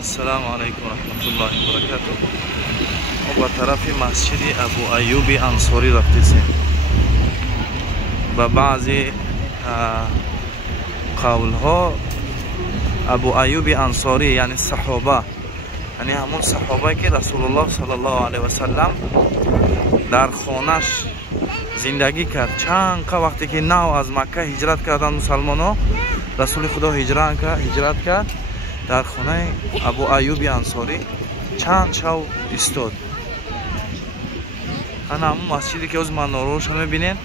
السلام عليكم ورحمة الله وبركاته. با طرف مسجد ابو ایوب انصاری رفتیم. با بعضی قول ها ابو ایوب انصاری یعنی صحابه، یعنی همون صحابه که رسول الله صلی الله علیه و سلم در خانش زندگی کرد. چند وقتی که نو از مکه هجرت کردن مسلمان ها، رسول خدا هجرت کرد، در خانه ابو ایوب انصاری چند شب ایستاد. همون مسجدی که از مناره‌اش می‌بینید،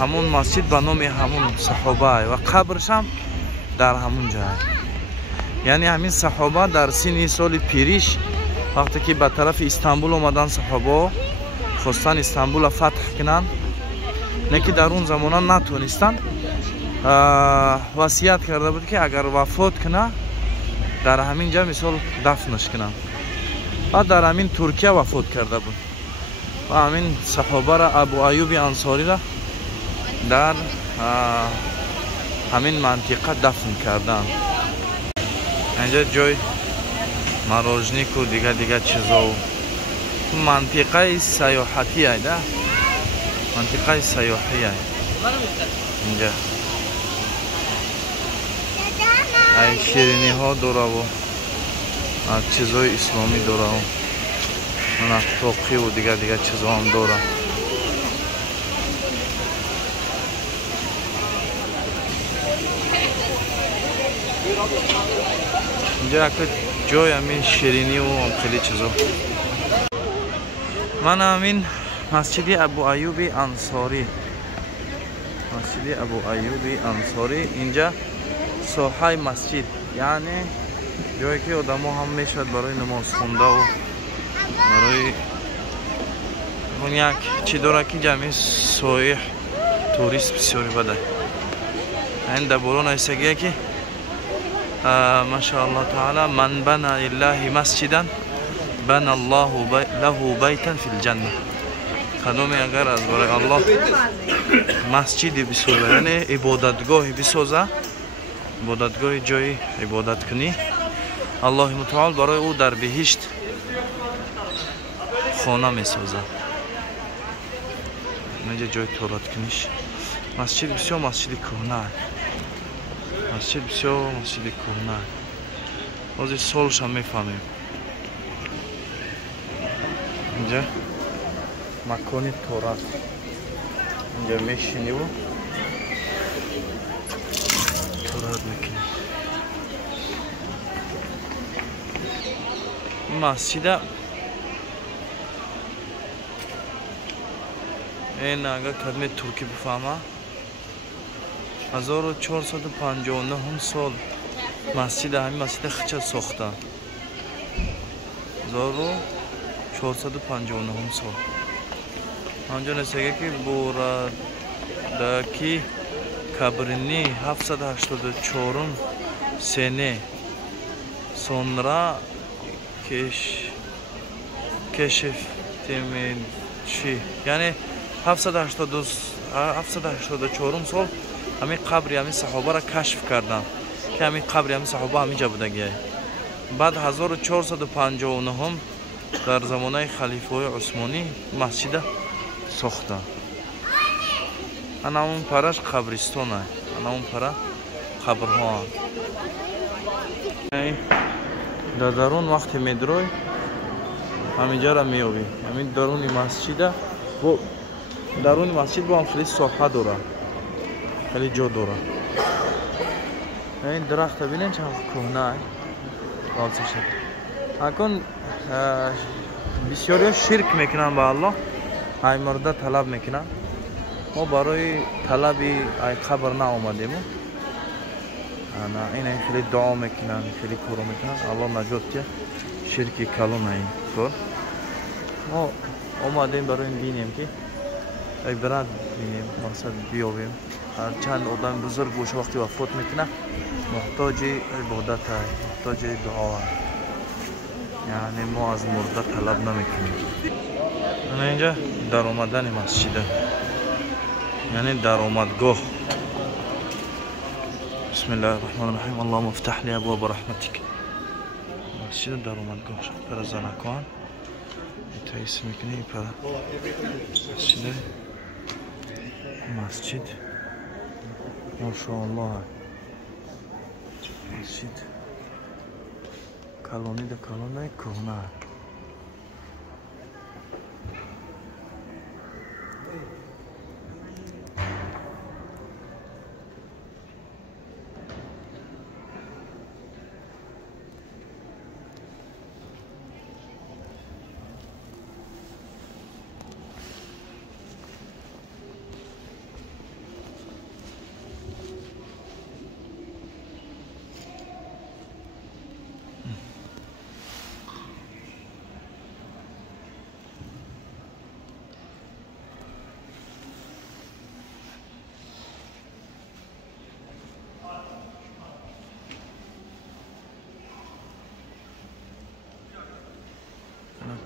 همون مسجد به نام همون صحابه و قبرش هم در همون جای. یعنی همین صحابه در سن سال پیریش وقتی که به طرف استانبول اومدن، صحابه خواستن استانبول فتح کنن، نه که در اون زمان نتونستن، وصیت کرده بود که اگر وفات کنه در همین جا مثال دفنش کنن. بعد در همین ترکیه وفات کرده بود و همین صحابه را ابو ایوب انصاری را در همین منطقه دفن کردن. اینجا جای مراجنیک و دیگه چیزا و منطقه سیاحتی است. منطقه سیاحی است اینجا. ای شیرینی ها داره و چیزای اسلامی داره و توقی و دیگه چیزا هم داره. اینجا یک جای همین شیرینی و خیلی چیزا. من همین مسجد ابو ایوب انصاری، مسجد ابو ایوب انصاری، اینجا ساحه مسجد، یعنی جایی که آدم ها هم میشد برای نماز خونده و برای اون یک چی داره که جمعی سایح توریست بسیاری بده. این در برون ایستگیه که ماشاءالله تعالی من بنا لله مسجدا بنا الله له بیتا فی الجنه. خدومی اگر از برای الله مسجدی بسازه، یعنی عبادتگاهی بسازه، عبادتگاهی جای عبادت کنی، الله متعال برای او در بهشت خانه میسازه. اینجا جای تورات کنیش. مسجد بسیار مسجد کهنه، مسجد بسیار مسجد کهنه. بازی سالش هم میفهمیم. اینجا مکان تورات، اینجا میشینی و تورات میکنی. مسجد این اگر کدوم ترکی بفهمه 1459 سال مسجد، همین مسجد خچه ساخته. 1459 سال. آنجا نسیگه که بورداکی kabrini 784 sene sonra keşfedilmişti. Yani 784 سال همین قبر همین صحابه را کشف کردن که همین قبر همین صحابه همینجا بودگی. بعد 1459 در زمانه خلیفه عثمانی مسجد ساختن. انا اون پرش قبرستان است. انا اون پره قبرها. در درون وقتی میدروی همینجا را میابی. همین درون مسجد و درون مسجد با هم خیلی ساحه داره، خیلی جا داره. این درخت ببینین چند کهنه است. اکن بسیاری شرک میکنن به الله، های مرده طلب میکنن. ما برای طلبی ای خبر نآمدیم. این خیلی دعا میکنن، خیلی کارو میکنن. الله نجات که شرکی کلان این کار. ما آمدیم برای این بینیم که ای برند بینیم، مقصد بیابیم. چند آدم بزرگ باشه وقتی وفات میکنه محتاج عبادت است، محتاج دعا است. یعنی ما از مرده طلب نمیکنیم. اینجا در آمدن مسجد، یعنی در آمدگاه. بسم الله الرحمن الرحیم. اللهم افتح لي ابواب رحمتك مسجد درآمدگاه برای زنکان. تایید میکنی پر مسجد ماشاءالله مسجد کالونی ده کالونی کهنه.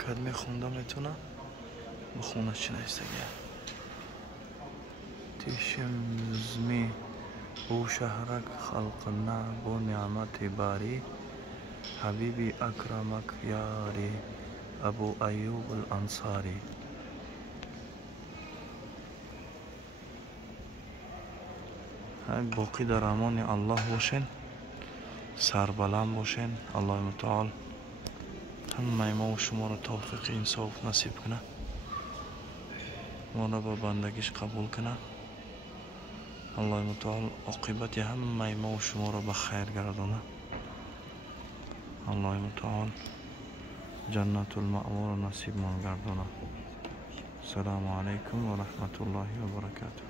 کدمی خونده میتونه بخونه چی نیستگه. تیشمزمی او شهرک خلقنا بو نعمت باری حبیبی اکرمک یاری ابو ایوب الانصاری. های باقی در امان الله باشین، سربلند باشین. الله متعال همه ما و شما را توفیق انصاف نصیب کنه، ما را به بندگیش قبول کنه. الله متعال عاقبت همه ما و شما را به خیر گردانه. الله متعال جنت المأوا را نصیب ما گردانه. السلام علیکم و رحمت الله و برکاته.